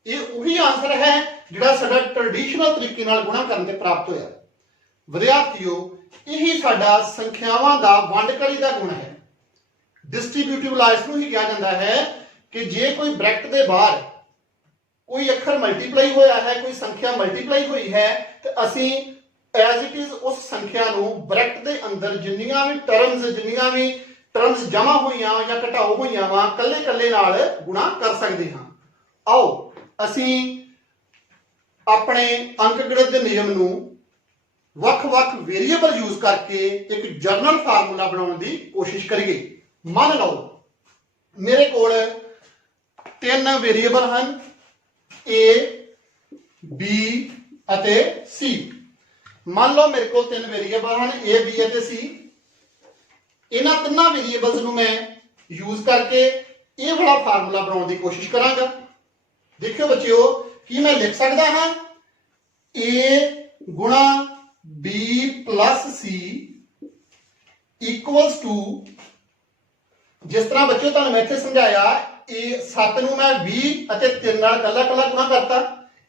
ਇਹ ਉਹੀ ਆਨਸਰ ਹੈ ਜਿਹੜਾ ਸਾਡਾ ਟ੍ਰੈਡੀਸ਼ਨਲ ਤਰੀਕੇ ਨਾਲ ਗੁਣਾ ਕਰਨ ਤੇ ਪ੍ਰਾਪਤ ਹੋਇਆ ਵਿਦਿਆਰਥੀਓ ਇਹੀ ਸਾਡਾ ਸੰਖਿਆਵਾਂ ਦਾ ਵੰਡਕਰੀ ਦਾ ਗੁਣ ਹੈ ਡਿਸਟ੍ਰੀਬਿਊਟਿਵ ਲਾ ਇਸ ਨੂੰ ਹੀ ਕਿਹਾ ਜਾਂਦਾ ਹੈ ਕਿ ਜੇ ਕੋਈ ਬ੍ਰੈਕਟ ਦੇ ਬਾਹਰ ਕੋਈ ਅੱਖਰ ਮਲਟੀਪਲਾਈ ਹੋਇਆ ਹੈ ਕੋਈ ਸੰਖਿਆ ਮਲਟੀਪਲਾਈ ਹੋਈ ਹੈ ਤੇ ਅਸੀਂ ਐਜ਼ ਇਟ ਇਜ਼ ਉਸ ਸੰਖਿਆ ਨੂੰ ਬ੍ਰੈਕਟ ਦੇ ਅੰਦਰ ਜਿੰਨੀਆਂ ਵੀ ਟਰਮਸ ਜਮਾ ਹੋਈਆਂ ਜਾਂ ਘਟਾਓ ਹੋਈਆਂ ਵਾ ਕੱਲੇ ਨਾਲ ਗੁਣਾ ਕਰ ਸਕਦੇ ਹਾਂ ਆਓ ਅਸੀਂ ਆਪਣੇ ਅੰਕਗਣਿਤ ਦੇ ਨਿਯਮ ਨੂੰ ਵੱਖ-ਵੱਖ ਵੇਰੀਏਬਲ ਯੂਜ਼ ਕਰਕੇ ਇੱਕ ਜਰਨਲ ਫਾਰਮੂਲਾ ਬਣਾਉਣ ਦੀ ਕੋਸ਼ਿਸ਼ ਕਰੀਏ ਮੰਨ ਲਓ ਮੇਰੇ ਕੋਲ 3 ਵੇਰੀਏਬਲ ਹਨ A B ਅਤੇ C ਮੰਨ ਲਓ ਮੇਰੇ ਕੋਲ 3 ਵੇਰੀਏਬਲ ਹਨ A B ਅਤੇ C ਇਹਨਾਂ ਤਿੰਨਾਂ ਵੇਰੀਏਬਲਸ ਨੂੰ ਮੈਂ ਯੂਜ਼ ਕਰਕੇ ਇਹ ਵਾਲਾ ਫਾਰਮੂਲਾ ਬਣਾਉਣ ਦੀ ਕੋਸ਼ਿਸ਼ ਕਰਾਂਗਾ ਦੇਖਿਓ ਬੱਚਿਓ ਕੀ ਮੈਂ ਲਿਖ ਸਕਦਾ ਹਾਂ A ਗੁਣਾ B plus C equals to ਜਿਸ ਤਰ੍ਹਾਂ ਬੱਚਿਓ ਤੁਹਾਨੂੰ ਮੈਂ ਇੱਥੇ ਸਮਝਾਇਆ ਇਹ 7 ਨੂੰ ਮੈਂ 20 ਅਤੇ 3 ਨਾਲ ਕੱਲਾ ਗੁਣਾ ਕਰਤਾ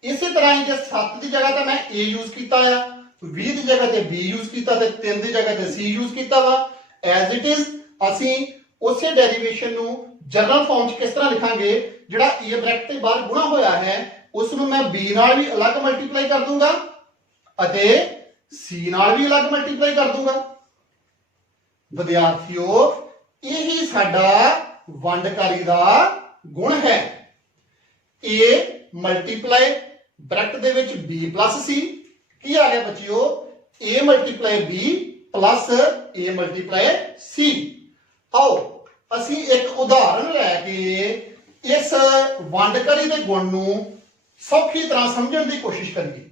ਇਸੇ ਤਰ੍ਹਾਂ ਹੀ ਜੇ 7 ਦੀ ਜਗ੍ਹਾ ਤੇ ਮੈਂ A ਯੂਜ਼ ਕੀਤਾ ਆ 20 ਦੀ ਜਗ੍ਹਾ ਤੇ B ਯੂਜ਼ ਕੀਤਾ ਤੇ 3 ਦੀ ਜਗ੍ਹਾ ਤੇ C ਯੂਜ਼ ਕੀਤਾ ਵਾ ਐਜ਼ ਇਟ ਇਜ਼ ਅਸੀਂ ਉਸੇ ਡੈਰੀਵੇਸ਼ਨ ਨੂੰ ਜਨਰਲ ਫਾਰਮ 'ਚ ਕਿਸ ਤਰ੍ਹਾਂ ਲਿਖਾਂਗੇ ਜਿਹੜਾ A ਬ੍ਰੈਕਟ ਦੇ ਬਾਹਰ ਗੁਣਾ ਹੋਇਆ ਹੈ ਉਸ ਨੂੰ ਮੈਂ B ਨਾਲ ਵੀ ਅਲੱਗ ਮਲਟੀਪਲਾਈ ਕਰ ਦੂੰਗਾ ਅਤੇ C ਨਾਲ ਵੀ ਅਲੱਗ ਮਲਟੀਪਲਾਈ ਕਰ ਦੂੰਗਾ ਵਿਦਿਆਰਥੀਓ ਇਹੀ ਸਾਡਾ ਵੰਡਕਾਰੀ ਦਾ ਗੁਣ ਹੈ A ਮਲਟੀਪਲਾਈ ਬ੍ਰੈਕਟ ਦੇ ਵਿੱਚ B plus C ਕੀ ਆ ਗਿਆ ਬੱਚਿਓ A multiply B plus A multiply C ਆਓ ਅਸੀਂ ਇੱਕ ਉਦਾਹਰਨ ਲੈ ਕੇ ਇਸ ਵੰਡਕਾਰੀ ਦੇ ਗੁਣ ਨੂੰ ਸੌਖੀ ਤਰ੍ਹਾਂ ਸਮਝਣ ਦੀ ਕੋਸ਼ਿਸ਼ ਕਰੀਏ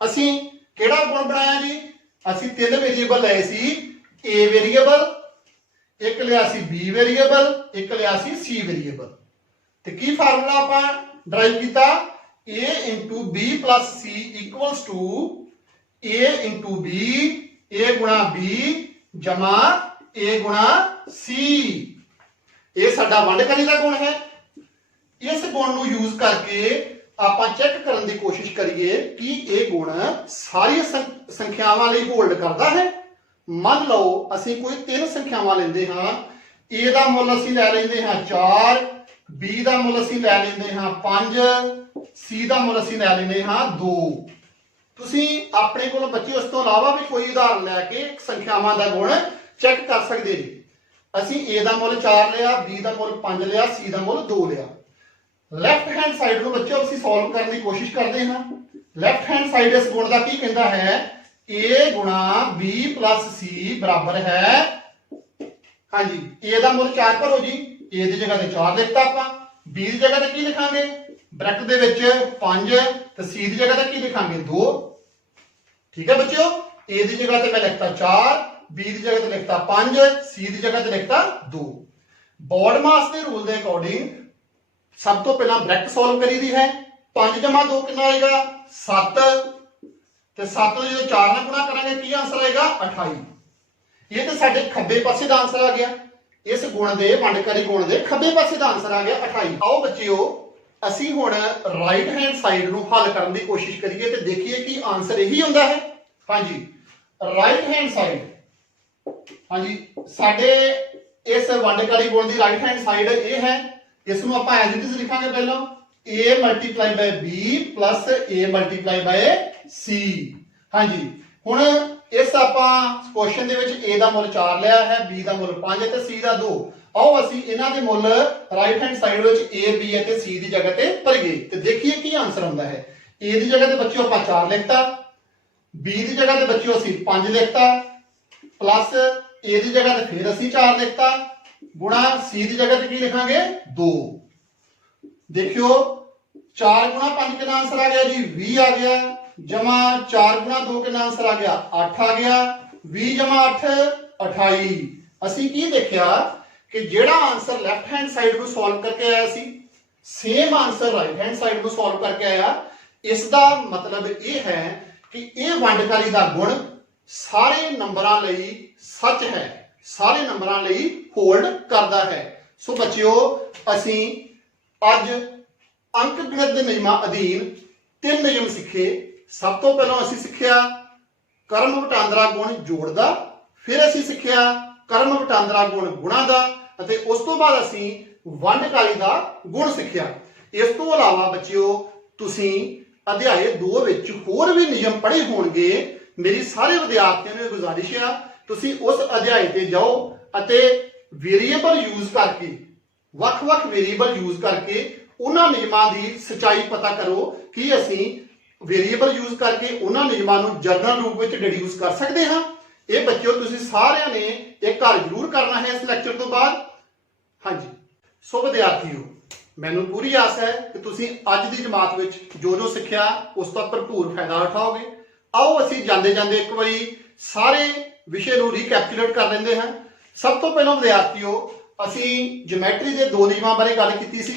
ਅਸੀਂ ਕਿਹੜਾ ਗੁਣ ਬਣਾਇਆ ਜੀ ਅਸੀਂ 3 ਵੇਰੀਏਬਲ ਲਏ ਸੀ A ਵੇਰੀਏਬਲ ਇੱਕ ਲਿਆ ਸੀ B ਵੇਰੀਏਬਲ ਇੱਕ ਲਿਆ ਸੀ C ਵੇਰੀਏਬਲ ਤੇ ਕੀ ਫਾਰਮੂਲਾ ਆਪਾਂ ਡਰਾਈਵ ਕੀਤਾ A into B plus C equals to A into B A ਗੁਣਾ B ਜਮਾ A ਗੁਣਾ C ਇਹ ਸਾਡਾ ਵੰਡਕਾਰੀ ਦਾ ਗੁਣ ਹੈ ਇਸ ਗੁਣ ਨੂੰ ਯੂਜ਼ ਕਰਕੇ ਆਪਾਂ ਚੈੱਕ ਕਰਨ ਦੀ ਕੋਸ਼ਿਸ਼ ਕਰੀਏ ਕਿ ਇਹ ਗੁਣ ਸਾਰੀਆਂ ਸੰਖਿਆਵਾਂ ਲਈ ਹੋਲਡ ਕਰਦਾ ਹੈ ਮੰਨ ਲਓ ਅਸੀਂ ਕੋਈ 3 ਸੰਖਿਆਵਾਂ ਲੈਂਦੇ ਹਾਂ A ਦਾ ਮੁੱਲ ਅਸੀਂ ਲੈ ਲੈਂਦੇ ਹਾਂ 4 B ਦਾ ਮੁੱਲ ਅਸੀਂ ਲੈ ਲੈਂਦੇ ਹਾਂ 5 C ਦਾ ਮੁੱਲ ਅਸੀਂ ਲੈ ਲੈਂਦੇ ਹਾਂ 2 ਤੁਸੀਂ ਆਪਣੇ ਕੋਲ ਬੱਚੇ ਉਸ ਤੋਂ ਇਲਾਵਾ ਵੀ ਕੋਈ ਉਦਾਹਰਨ ਲੈ ਕੇ ਸੰਖਿਆਵਾਂ ਦਾ ਗੁਣ ਚੈੱਕ ਕਰ ਸਕਦੇ ਜੀ ਅਸੀਂ A ਦਾ ਮੁੱਲ 4 ਲਿਆ B ਦਾ ਮੁੱਲ 5 ਲਿਆ C ਦਾ ਮੁੱਲ 2 ਲਿਆ ਲੈਫਟ ਹੈਂਡ ਸਾਈਡ ਨੂੰ ਬੱਚਿਓ ਅਸੀਂ ਸੋਲਵ ਕਰਨ ਦੀ ਕੋਸ਼ਿਸ਼ ਕਰਦੇ ਹਾਂ ਲੈਫਟ ਹੈਂਡ ਸਾਈਡ ਇਸ ਗੁਣ ਦਾ ਕੀ ਕਹਿੰਦਾ ਹੈ A ਗੁਣਾ B plus C ਬਰਾਬਰ ਹੈ ਹਾਂਜੀ A ਦਾ ਮੁੱਲ 4 ਭਰੋ ਜੀ A ਦੀ ਜਗ੍ਹਾ ਤੇ 4 ਲਿਖਤਾ ਆਪਾਂ B ਦੀ ਜਗ੍ਹਾ ਤੇ ਕੀ ਲਿਖਾਂਗੇ ਬ੍ਰੈਕਟ ਦੇ ਵਿੱਚ 5 ਤੇ C ਦੀ ਜਗ੍ਹਾ ਤੇ ਕੀ ਲਿਖਾਂਗੇ 2 ਠੀਕ ਹੈ ਬੱਚਿਓ A ਦੀ ਜਗ੍ਹਾ ਤੇ ਮੈਂ ਲਿਖਤਾ 4 B ਦੀ ਜਗ੍ਹਾ ਤੇ ਲਿਖਤਾ 5 C ਦੀ ਜਗ੍ਹਾ ਤੇ ਲਿਖਤਾ 2 ਬੋਰਡ ਮਾਸ ਦੇ ਰੂਲ ਦੇ ਅਕੋਰਡਿੰਗ ਸਭ ਤੋਂ ਪਹਿਲਾਂ ਬ੍ਰੈਕਟ ਸੋਲਵ ਕਰੀਦੀ ਹੈ 5 ਜਮਾ 2 ਕਿੰਨਾ ਆਏਗਾ 7 ਤੇ 7 ਨੂੰ ਜਦੋਂ 4 ਨਾਲ ਗੁਣਾ ਕਰਾਂਗੇ ਕੀ ਆਨਸਰ ਆਏਗਾ 28 ਇਹ ਤਾਂ ਸਾਡੇ ਖੱਬੇ ਪਾਸੇ ਦਾ ਆਨਸਰ ਆ ਗਿਆ ਇਸ ਗੁਣ ਦੇ ਵੰਡਕਾਰੀ ਗੁਣ ਦੇ ਖੱਬੇ ਪਾਸੇ ਦਾ ਆਨਸਰ ਆ ਗਿਆ 28 ਆਓ ਬੱਚਿਓ ਅਸੀਂ ਹੁਣ ਰਾਈਟ ਹੈਂਡ ਸਾਈਡ ਨੂੰ ਹੱਲ ਕਰਨ ਦੀ ਕੋਸ਼ਿਸ਼ ਕਰੀਏ ਤੇ ਦੇਖੀਏ ਕਿ ਆਨਸਰ ਇਹੀ ਹੁੰਦਾ ਹੈ ਹਾਂਜੀ ਰਾਈਟ ਹੈਂਡ ਸਾਈਡ ਹਾਂਜੀ ਸਾਡੇ ਇਸ ਵੰਡਕਾਰੀ ਗੁਣ ਦੀ ਰਾਈਟ ਹੈਂਡ ਸਾਈਡ ਇਹ ਹੈ ਇਸ ਨੂੰ ਆਪਾਂ ਐਜ਼ ਇਟ ਇਜ਼ ਲਿਖਾਂਗੇ ਪਹਿਲਾਂ A multiplied by B plus A multiplied by C ਹਾਂਜੀ ਹੁਣ ਇਸ ਆਪਾਂ ਕੁਐਸਚਨ ਦੇ ਵਿੱਚ A ਦਾ ਮੁੱਲ 4 ਲਿਆ ਹੈ B ਦਾ ਮੁੱਲ 5 ਤੇ C ਦਾ 2 ਆਓ ਅਸੀਂ ਇਹਨਾਂ ਦੇ ਮੁੱਲ ਰਾਈਟ ਹੈਂਡ ਸਾਈਡ ਵਿੱਚ A B ਅਤੇ C ਦੀ ਜਗ੍ਹਾ ਤੇ ਭਰੀਏ ਤੇ ਦੇਖੀਏ ਕੀ ਆਨਸਰ ਆਉਂਦਾ ਹੈ A ਦੀ ਜਗ੍ਹਾ ਤੇ ਬੱਚਿਓ ਆਪਾਂ 4 ਲਿਖਤਾ B ਦੀ ਜਗ੍ਹਾ ਤੇ ਬੱਚਿਓ ਅਸੀਂ 5 ਲਿਖਤਾ ਪਲੱਸ A ਦੀ ਜਗ੍ਹਾ ਤੇ ਫਿਰ ਅਸੀਂ 4 ਲਿਖਤਾ ਗੁਣਾ C ਦੀ ਜਗ੍ਹਾ ਤੇ ਕੀ ਲਿਖਾਂਗੇ 2 देखियो 4 गुणा 5 कितना आंसर आ गया जी 20 आ गया, जमा 4 गुणा 2 कितना आंसर आ गया 8 आ गया, 20 जमा 8 28। ਅਸੀਂ ਕੀ ਦੇਖਿਆ ਕਿ ਜਿਹੜਾ ਆਨਸਰ ਲੈਫਟ ਹੈਂਡ ਸਾਈਡ ਨੂੰ ਸੋਲਵ ਕਰਕੇ ਆਇਆ ਸੀ same answer right hand side ਨੂੰ ਸੋਲਵ ਕਰਕੇ ਆਇਆ। ਇਸ ਦਾ ਮਤਲਬ ਇਹ ਹੈ ਕਿ ਇਹ ਵੰਡਕਾਰੀ ਦਾ ਗੁਣ ਸਾਰੇ ਨੰਬਰਾਂ ਲਈ ਸੱਚ ਹੈ, ਸਾਰੇ ਨੰਬਰਾਂ ਲਈ ਹੋਲਡ ਕਰਦਾ ਹੈ। ਸੋ ਬੱਚਿਓ ਅਸੀਂ ਅੱਜ ਅੰਕ ਗਣਿਤ ਦੇ ਨਿਯਮਾਂ ਅਧੀਨ 3 ਨਿਯਮ ਸਿੱਖੇ। ਸਭ ਤੋਂ ਪਹਿਲਾਂ ਅਸੀਂ ਸਿੱਖਿਆ ਕਰਮ ਵਟਾਂਦਰਾ ਗੁਣ ਜੋੜ ਦਾ, ਫਿਰ ਅਸੀਂ ਸਿੱਖਿਆ ਕਰਮ ਵਟਾਂਦਰਾ ਗੁਣ ਗੁਣਾ ਦਾ, ਅਤੇ ਉਸ ਤੋਂ ਬਾਅਦ ਅਸੀਂ ਵੰਡਕਾਰੀ ਦਾ ਗੁਣ ਸਿੱਖਿਆ। ਇਸ ਤੋਂ ਇਲਾਵਾ ਬੱਚਿਓ ਤੁਸੀਂ ਅਧਿਆਏ 2 ਵਿੱਚ ਹੋਰ ਵੀ ਨਿਯਮ ਪੜ੍ਹੇ ਹੋਣਗੇ। ਮੇਰੀ ਸਾਰੇ ਵਿਦਿਆਰਥੀਆਂ ਨੂੰ ਗੁਜ਼ਾਰਿਸ਼ ਆ ਤੁਸੀਂ ਉਸ ਅਧਿਆਏ ਤੇ ਜਾਓ ਅਤੇ ਵੇਰੀਏਬਲ ਯੂਜ਼ ਕਰਕੇ ਵੱਖ-ਵੱਖ ਵੇਰੀਏਬਲ ਯੂਜ਼ ਕਰਕੇ ਉਹਨਾਂ ਨਿਯਮਾਂ ਦੀ ਸਚਾਈ ਪਤਾ ਕਰੋ ਕਿ ਅਸੀਂ ਵੇਰੀਏਬਲ ਯੂਜ਼ ਕਰਕੇ ਉਹਨਾਂ ਨਿਯਮਾਂ ਨੂੰ ਜਨਰਲ ਰੂਪ ਵਿੱਚ ਡਿਡਿਊਸ ਕਰ ਸਕਦੇ ਹਾਂ। ਇਹ ਬੱਚਿਓ ਤੁਸੀਂ ਸਾਰਿਆਂ ਨੇ ਇਹ ਘਰ ਜ਼ਰੂਰ ਕਰਨਾ ਹੈ ਇਸ ਲੈਕਚਰ ਤੋਂ ਬਾਅਦ। ਹਾਂਜੀ ਸੋ ਵਿਦਿਆਰਥੀਓ ਮੈਨੂੰ ਪੂਰੀ ਆਸ ਹੈ ਕਿ ਤੁਸੀਂ ਅੱਜ ਦੀ ਜਮਾਤ ਵਿੱਚ ਜੋ ਜੋ ਸਿੱਖਿਆ ਉਸ ਦਾ ਭਰਪੂਰ ਫਾਇਦਾ ਉਠਾਓਗੇ। ਆਓ ਅਸੀਂ ਜਾਂਦੇ ਜਾਂਦੇ ਇੱਕ ਵਾਰੀ ਸਾਰੇ ਵਿਸ਼ੇ ਨੂੰ ਰੀਕੈਪਚੁਲੇਟ ਕਰ ਲੈਂਦੇ ਹਾਂ। ਸਭ ਤੋਂ ਪਹਿਲਾਂ ਵਿਦਿਆਰਥੀਓ ਅਸੀਂ ਜਿਓਮੈਟਰੀ ਦੇ 2 ਨਿਯਮਾਂ ਬਾਰੇ ਗੱਲ ਕੀਤੀ ਸੀ,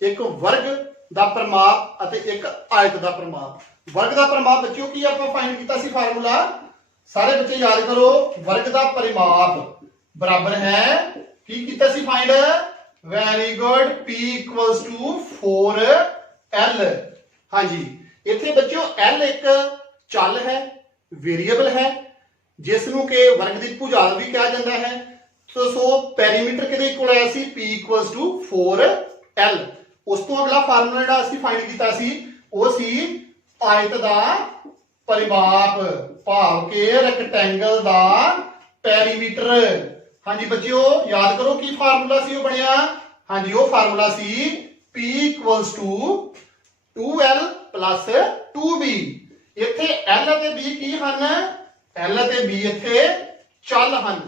ਇੱਕ ਵਰਗ ਦਾ ਪਰਿਮਾਪ ਅਤੇ ਇੱਕ ਆਇਤ ਦਾ ਪਰਿਮਾਪ। ਵਰਗ ਦਾ ਪਰਿਮਾਪ ਬੱਚਿਓ ਕੀ ਆਪਾਂ ਫਾਈਂਡ ਕੀਤਾ ਸੀ ਫਾਰਮੂਲਾ, ਸਾਰੇ ਬੱਚੇ ਯਾਦ ਕਰੋ। ਵਰਗ ਦਾ ਪਰਿਮਾਪ ਬਰਾਬਰ ਹੈ ਕੀ ਕੀਤਾ ਸੀ find, very good, P = 4L। ਹਾਂਜੀ ਇੱਥੇ ਬੱਚਿਓ L ਇੱਕ ਚੱਲ ਹੈ, ਵੇਰੀਏਬਲ ਹੈ ਜਿਸ ਨੂੰ ਕਿ ਵਰਗ ਦੀ ਭੁਜਾਲ ਵੀ ਕਿਹਾ ਜਾਂਦਾ ਹੈ। ਸੋ ਪੈਰੀਮੀਟਰ ਕਿਹਦੇ ਇਕੁਅਲ ਆਇਆ ਸੀ, P = 4L। ਉਸ ਤੋਂ ਅਗਲਾ ਫਾਰਮੂਲਾ ਜਿਹੜਾ ਅਸੀਂ ਫਾਈਂਡ ਕੀਤਾ ਸੀ ਉਹ ਸੀ ਆਇਤ ਦਾ ਪਰਿਮਾਪ, ਭਾਵ ਕਿ ਰੈਕਟੈਂਗਲ ਦਾ ਪੈਰੀਮੀਟਰ। ਹਾਂਜੀ ਬੱਚਿਓ ਯਾਦ ਕਰੋ ਕੀ ਫਾਰਮੂਲਾ ਸੀ ਉਹ ਬਣਿਆ, ਹਾਂਜੀ ਉਹ ਫਾਰਮੂਲਾ ਸੀ P = 2L + 2B। ਇੱਥੇ L ਅਤੇ B ਕੀ ਹਨ, L ਅਤੇ B ਇੱਥੇ ਚੱਲ ਹਨ,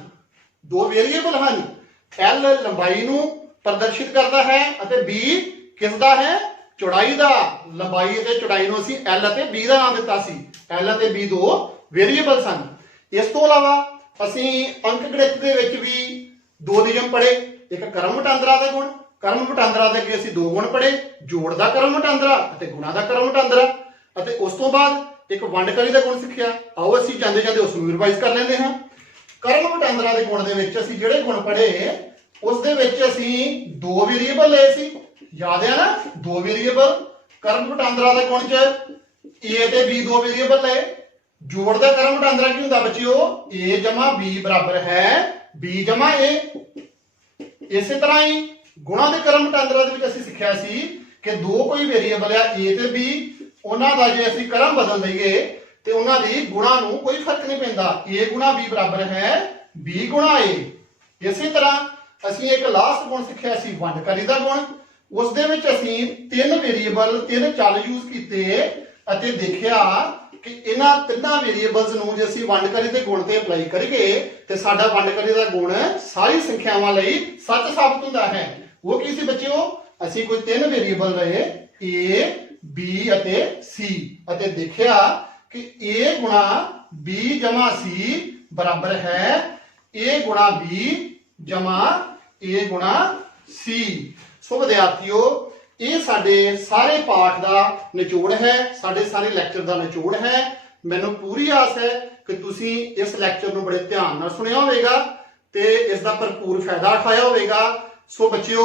2 ਵੇਰੀਏਬਲ ਹਨ। L ਲੰਬਾਈ ਨੂੰ ਪ੍ਰਦਰਸ਼ਿਤ ਕਰਦਾ ਹੈ ਅਤੇ B ਕਿਸ ਦਾ ਹੈ, ਚੌੜਾਈ ਦਾ। ਲੰਬਾਈ ਅਤੇ ਚੌੜਾਈ ਨੂੰ ਅਸੀਂ L ਅਤੇ B ਦਾ ਨਾਮ ਦਿੱਤਾ ਸੀ। L ਅਤੇ B 2 ਵੇਰੀਏਬਲ ਸਨ। ਇਸ ਤੋਂ ਇਲਾਵਾ ਅਸੀਂ ਅੰਕ ਗਣਿਤ ਦੇ ਵਿੱਚ ਵੀ 2 ਨਿਯਮ ਪੜ੍ਹੇ, ਇੱਕ ਕਰਮ ਵਟਾਂਦਰਾ ਦਾ ਗੁਣ, ਕਰਮ ਵਟਾਂਦਰਾ ਦੇ ਅੱਗੇ ਅਸੀਂ 2 ਗੁਣ ਪੜ੍ਹੇ, ਜੋੜ ਦਾ ਕਰਮ ਵਟਾਂਦਰਾ ਅਤੇ ਗੁਣਾ ਦਾ ਕਰਮ ਵਟਾਂਦਰਾ, ਅਤੇ ਉਸ ਤੋਂ ਬਾਅਦ ਇੱਕ ਵੰਡਕਾਰੀ ਦਾ ਗੁਣ ਸਿੱਖਿਆ। ਆਓ ਅਸੀਂ ਜਾਂਦੇ ਜਾਂਦੇ ਉਸ ਨੂੰ ਰਿਵਾਈਜ਼ ਕਰ ਲੈਂਦੇ ਹਾਂ। ਕਰਮ ਵਟਾਂਦਰਾ ਦੇ ਗੁਣ ਦੇ ਵਿੱਚ ਅਸੀਂ ਜਿਹੜੇ ਗੁਣ ਪੜ੍ਹੇ ਉਸ ਦੇ ਵਿੱਚ ਅਸੀਂ 2 ਵੇਰੀਏਬਲ ਲਏ ਸੀ, ਯਾਦ ਹੈ ਨਾ, 2 ਵੇਰੀਏਬਲ। ਕਰਮ ਵਟਾਂਦਰਾ ਦੇ ਗੁਣ 'ਚ A ਤੇ B 2 ਵੇਰੀਏਬਲ ਲਏ। ਜੋੜ ਦਾ ਕਰਮ ਵਟਾਂਦਰਾ ਕੀ ਹੁੰਦਾ ਬੱਚਿਓ, A ਜਮਾ B ਬਰਾਬਰ ਹੈ B ਜਮਾ A। ਇਸੇ ਤਰ੍ਹਾਂ ਹੀ ਗੁਣਾ ਦੇ ਕਰਮ ਵਟਾਂਦਰਾ ਦੇ ਵਿੱਚ ਅਸੀਂ ਸਿੱਖਿਆ ਸੀ ਕਿ 2 ਕੋਈ ਵੇਰੀਏਬਲ ਆ A ਤੇ B, ਉਹਨਾਂ ਦਾ ਜੇ ਅਸੀਂ ਕਰਮ ਬਦਲ ਦਈਏ ਤੇ ਉਹਨਾਂ ਦੀ ਗੁਣਾ ਨੂੰ ਕੋਈ ਫਰਕ ਨਹੀਂ ਪੈਂਦਾ, A ਗੁਣਾ B ਬਰਾਬਰ ਹੈ B ਗੁਣਾ A। ਇਸੇ ਤਰ੍ਹਾਂ ਅਸੀਂ ਇੱਕ ਲਾਸਟ ਗੁਣ ਸਿੱਖਿਆ ਸੀ ਵੰਡਕਾਰੀ ਦਾ ਗੁਣ। ਉਸ ਦੇ ਵਿੱਚ ਅਸੀਂ 3 ਵੇਰੀਏਬਲ 3 ਚੱਲ ਯੂਜ਼ ਕੀਤੇ ਅਤੇ ਦੇਖਿਆ ਕਿ ਇਹਨਾਂ ਤਿੰਨਾਂ ਵੇਰੀਏਬਲਸ ਨੂੰ ਜੇ ਅਸੀਂ ਵੰਡਕਾਰੀ ਦੇ ਗੁਣ ਤੇ ਅਪਲਾਈ ਕਰੀਏ ਤੇ ਸਾਡਾ ਵੰਡਕਾਰੀ ਦਾ ਗੁਣ ਸਾਰੀ ਸੰਖਿਆਵਾਂ ਲਈ ਸੱਚ ਸਾਬਤ ਹੁੰਦਾ ਹੈ। ਉਹ ਕੀ ਸੀ ਬੱਚਿਓ, ਅਸੀਂ ਕੋਈ 3 ਵੇਰੀਏਬਲ ਲਏ A B ਅਤੇ C ਅਤੇ ਦੇਖਿਆ ਕਿ A ਗੁਣਾ B ਜਮਾ C ਬਰਾਬਰ ਹੈ A ਗੁਣਾ B ਜਮਾ A ਗੁਣਾ C। ਸੋ ਵਿਦਿਆਰਥੀਓ ਇਹ ਸਾਡੇ ਸਾਰੇ ਪਾਠ ਦਾ ਨਿਚੋੜ ਹੈ, ਸਾਡੇ ਸਾਰੇ ਲੈਕਚਰ ਦਾ ਨਿਚੋੜ ਹੈ। ਮੈਨੂੰ ਪੂਰੀ ਆਸ ਹੈ ਕਿ ਤੁਸੀਂ ਇਸ ਲੈਕਚਰ ਨੂੰ ਬੜੇ ਧਿਆਨ ਨਾਲ ਸੁਣਿਆ ਹੋਵੇਗਾ ਤੇ ਇਸ ਦਾ ਭਰਪੂਰ ਫਾਇਦਾ ਉਠਾਇਆ ਹੋਵੇਗਾ। ਸੋ ਬੱਚਿਓ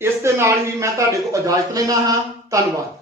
ਇਸ ਦੇ ਨਾਲ ਹੀ ਮੈਂ ਤੁਹਾਡੇ ਤੋਂ ਇਜਾਜ਼ਤ ਲੈਣਾ ਹਾਂ। ਧੰਨਵਾਦ।